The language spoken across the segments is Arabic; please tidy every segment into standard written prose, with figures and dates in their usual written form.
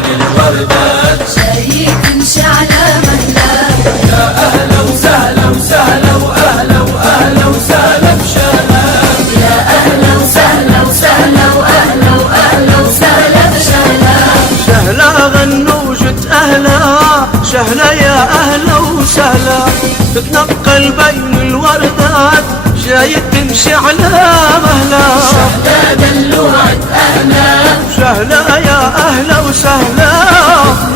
بين الوردات جاي تمشي على مهلك. يا أهلا وسهلا وسهلا وأهلا وأهلا وسهلا بشهلات. يا أهلا وسهلا وسهلا وأهلا وأهلا وسهلا بشهلات. شهلا غنوا وجت أهلا، شهلا يا أهلا وسهلا، تتنقل بين الوردات جاي تمشي على مهلا. شهلا دلوعة أهلا، شهلا يا أهلا وسهلا،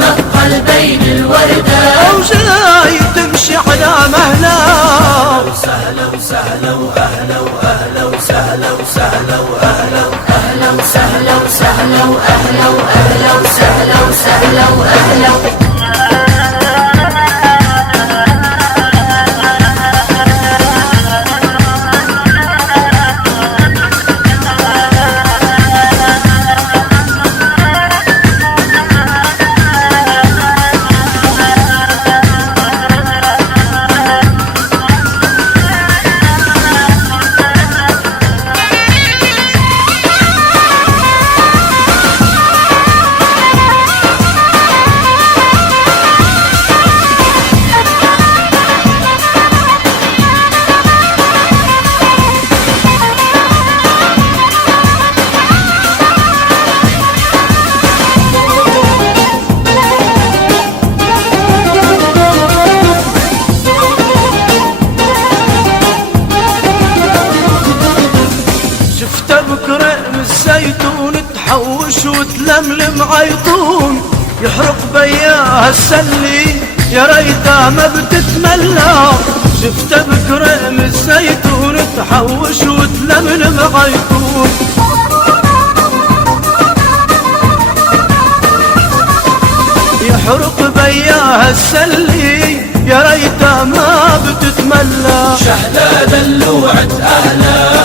تتنقل بين الوردات وجاي تمشي على مهلا. وسهلا وسهلا وأهلا وأهلا وسهلا وسهلا وأهلا أهلا وسهلا وسهلا وأهلا وأهلا وسهلا وسهلا وأهلا. بكرم الزيتون تحوش وتلملم عيطون، يحرق بياها السلي يا ريتها ما بتتملى. شفت بكرم الزيتون تحوش وتلملم عيطون، يحرق بياها السلي يا ريتها ما بتتملى. شهلا دلوعة أهلا